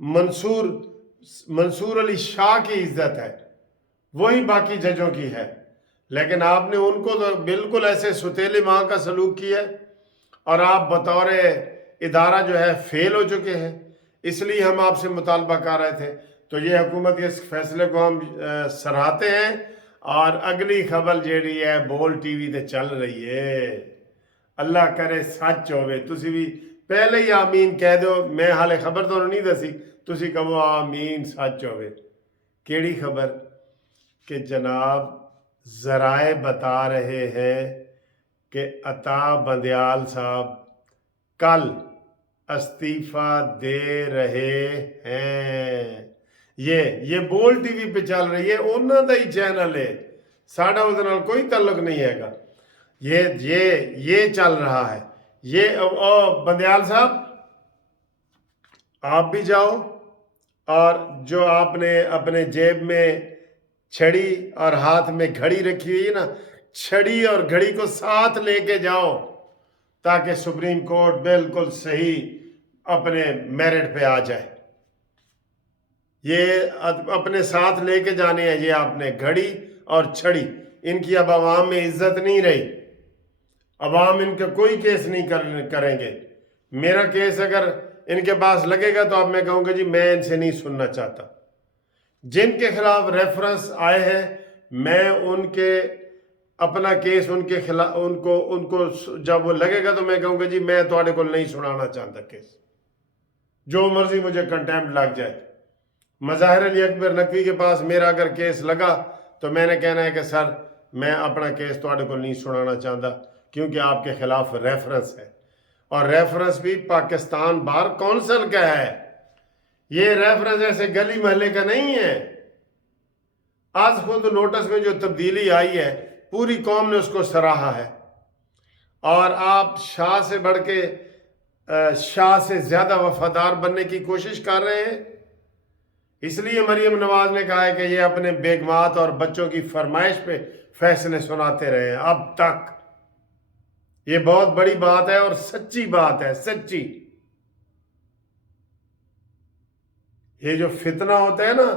منصور علی شاہ کی عزت ہے، وہی باقی ججوں کی ہے، لیکن آپ نے ان کو تو بالکل ایسے ستیلے ماں کا سلوک کیا ہے، اور آپ بطور ادارہ جو ہے فیل ہو چکے ہیں۔ اس لیے ہم آپ سے مطالبہ کر رہے تھے، تو یہ حکومت کے اس فیصلے کو ہم سراہتے ہیں۔ اور اگلی خبر جیڑی ہے بول ٹی وی تے چل رہی ہے، اللہ کرے سچ ہوئے، تسی بھی پہلے ہی آمین کہہ دو، میں حالے خبر تو نہیں دسی، تسی کہو آمین سچ ہوئے۔ کیڑی خبر؟ کہ جناب ذرائع بتا رہے ہیں کہ عطا بندیال صاحب کل استعفیٰ دے رہے ہیں۔ یہ بول ٹی وی پہ چل رہی ہے، انہوں دا ہی چینل ہے، ساڑھا اس دنال کوئی تعلق نہیں ہے گا، یہ چل رہا ہے۔ بندیال صاحب آپ بھی جاؤ، اور جو آپ نے اپنے جیب میں چھڑی اور ہاتھ میں گھڑی رکھی ہوئی ہے نا، چھڑی اور گھڑی کو ساتھ لے کے جاؤ، تاکہ سپریم کورٹ بالکل صحیح اپنے میرٹ پہ آ جائے۔ یہ اپنے ساتھ لے کے جانے ہیں، یہ آپ نے گھڑی اور چھڑی، ان کی اب عوام میں عزت نہیں رہی، عوام ان کا کوئی کیس نہیں کریں گے۔ میرا کیس اگر ان کے پاس لگے گا تو اب میں کہوں گا جی میں ان سے نہیں سننا چاہتا۔ جن کے خلاف ریفرنس آئے ہیں، میں ان کے اپنا کیس ان کے خلاف ان کو جب وہ لگے گا تو میں کہوں گا جی میں تواڈے کو نہیں سنانا چاہتا کیس، جو مرضی مجھے کنٹیمپٹ لگ جائے۔ مظاہر علی اکبر نقوی کے پاس میرا اگر کیس لگا تو میں نے کہنا ہے کہ سر میں اپنا کیس تواڈے کو نہیں سنانا چاہتا، کیونکہ آپ کے خلاف ریفرنس ہے، اور ریفرنس بھی پاکستان بار کونسل کا ہے۔ یہ ریفرنس ایسے گلی محلے کا نہیں ہے۔ آج خود نوٹس میں جو تبدیلی آئی ہے پوری قوم نے اس کو سراہا ہے، اور آپ شاہ سے بڑھ کے شاہ سے زیادہ وفادار بننے کی کوشش کر رہے ہیں۔ اس لیے مریم نواز نے کہا ہے کہ یہ اپنے بیگمات اور بچوں کی فرمائش پہ فیصلے سناتے رہے ہیں اب تک۔ یہ بہت بڑی بات ہے اور سچی بات ہے، سچی۔ یہ جو فتنہ ہوتا ہے نا،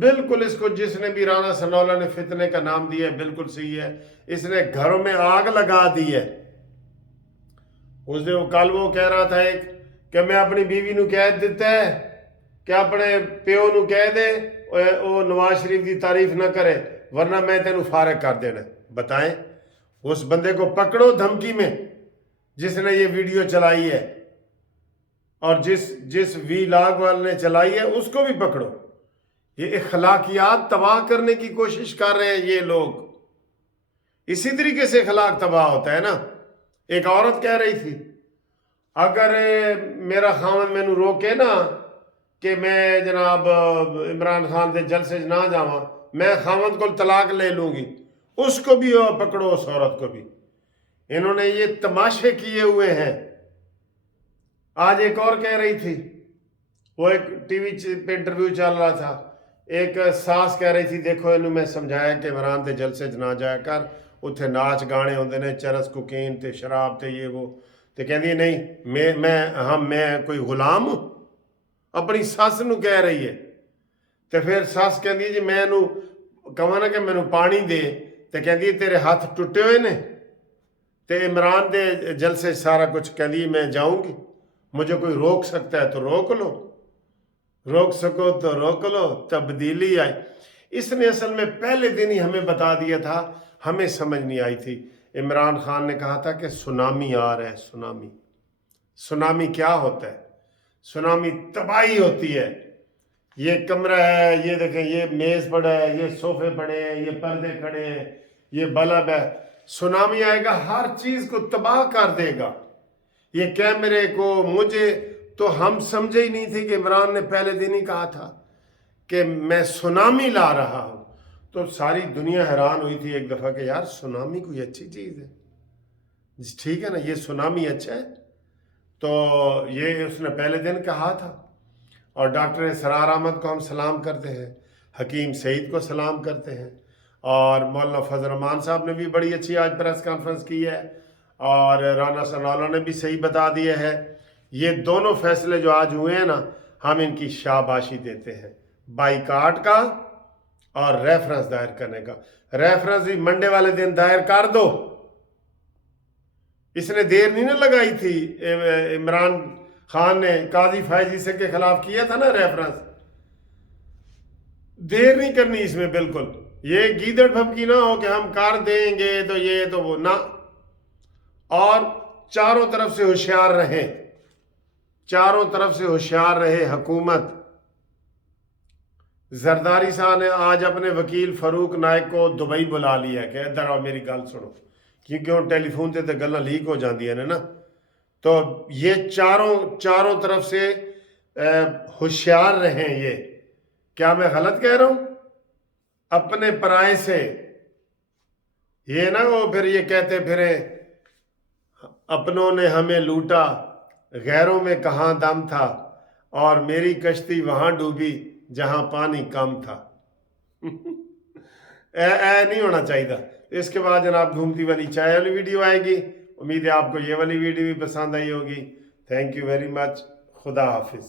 بالکل اس کو جس نے بھی رانا ثناءاللہ نے فتنے کا نام دیا ہے بالکل صحیح ہے، اس نے گھروں میں آگ لگا دی ہے۔ اس دن کل وہ کہہ رہا تھا ایک کہ میں اپنی بیوی نو کہہ دیتا ہے کہ اپنے پیو نو کہہ دے وہ نواز شریف کی تعریف نہ کرے ورنہ میں تینوں فارغ کر دینا۔ بتائیں، اس بندے کو پکڑو دھمکی میں جس نے یہ ویڈیو چلائی ہے، اور جس وی لاگ والے نے چلائی ہے اس کو بھی پکڑو۔ یہ اخلاقیات تباہ کرنے کی کوشش کر رہے ہیں یہ لوگ۔ اسی طریقے سے اخلاق تباہ ہوتا ہے نا۔ ایک عورت کہہ رہی تھی اگر میرا خاوند میں روکے نا کہ میں جناب عمران خان دے جلسے نہ جاواں، میں خاوند کو طلاق لے لوں گی، اس کو بھی پکڑو، اس عورت کو بھی۔ انہوں نے یہ تماشے کیے ہوئے ہیں۔ آج ایک اور کہہ رہی تھی، وہ ایک ٹی وی پہ انٹرویو چل رہا تھا، ایک ساس کہہ رہی تھی دیکھو انہوں میں سمجھایا کہ عمران دے جلسے نہ جایا کر، اتھے ناچ گانے ہوندے نے، چرس کوکین تے شراب تے یہ وہ، تے کہندی نہیں میں کوئی غلام ہوں، اپنی ساس نو کہہ رہی ہے۔ تے پھر ساس کہندی جی میں نو کہاں نا کہ میں نو پانی دے، تے کہندی تیرے ہاتھ ٹوٹے ہوئے نے، تے عمران دے جلسے سارا کچھ کہندی میں جاؤں گی، مجھے کوئی روک سکتا ہے تو روک لو، روک سکو تو روک لو۔ تبدیلی آئی۔ اس نے اصل میں پہلے دن ہی ہمیں بتا دیا تھا، ہمیں سمجھ نہیں آئی تھی۔ عمران خان نے کہا تھا کہ سونامی آ رہا ہے، سونامی۔ سونامی کیا ہوتا ہے؟ سونامی تباہی ہوتی ہے۔ یہ کمرہ ہے، یہ دیکھیں یہ میز پڑا ہے، یہ صوفے پڑے ہیں، یہ پردے کھڑے ہیں، یہ بلب ہے۔ سونامی آئے گا، ہر چیز کو تباہ کر دے گا۔ یہ کیمرے کو مجھے تو ہم سمجھے ہی نہیں تھے کہ عمران نے پہلے دن ہی کہا تھا کہ میں سونامی لا رہا ہوں، تو ساری دنیا حیران ہوئی تھی ایک دفعہ کہ یار سونامی کوئی اچھی چیز ہے، ٹھیک ہے نا، یہ سونامی اچھا ہے۔ تو یہ اس نے پہلے دن کہا تھا، اور ڈاکٹر اسرار احمد کو ہم سلام کرتے ہیں، حکیم سعید کو سلام کرتے ہیں، اور مولانا فضل الرحمان صاحب نے بھی بڑی اچھی آج پریس کانفرنس کی ہے، اور رانا ثناءاللہ نے بھی صحیح بتا دیا ہے۔ یہ دونوں فیصلے جو آج ہوئے ہیں نا، ہم ان کی شاباشی دیتے ہیں بائیکاٹ کا اور ریفرنس دائر کرنے کا۔ ریفرنس بھی منڈے والے دن دائر کر دو۔ اس نے دیر نہیں نہ لگائی تھی، عمران خان نے قاضی فائز عیسی کے خلاف کیا تھا نا ریفرنس، دیر نہیں کرنی اس میں بالکل۔ یہ گیدڑ بھبکی نہ ہو کہ ہم کر دیں گے تو یہ تو وہ نہ، اور چاروں طرف سے ہوشیار رہیں، چاروں طرف سے ہوشیار رہے حکومت۔ زرداری صاحب نے آج اپنے وکیل فاروق نائک کو دبئی بلا لیا کہ ادھر آؤ میری گل سنو، کیونکہ وہ ٹیلی فون تے گلاں لیک ہو جاندیاں نے نا۔ تو یہ چاروں طرف سے ہوشیار رہیں۔ یہ کیا میں غلط کہہ رہا ہوں؟ اپنے پرائے سے یہ نہ وہ پھر یہ کہتے پھریں اپنوں نے ہمیں لوٹا، غیروں میں کہاں دم تھا، اور میری کشتی وہاں ڈوبی جہاں پانی کم تھا۔ اے نہیں ہونا چاہیے۔ اس کے بعد جناب گھومتی والی چائے والی ویڈیو آئے گی۔ امید ہے آپ کو یہ والی ویڈیو بھی پسند آئی ہوگی۔ Thank you very much. خدا حافظ۔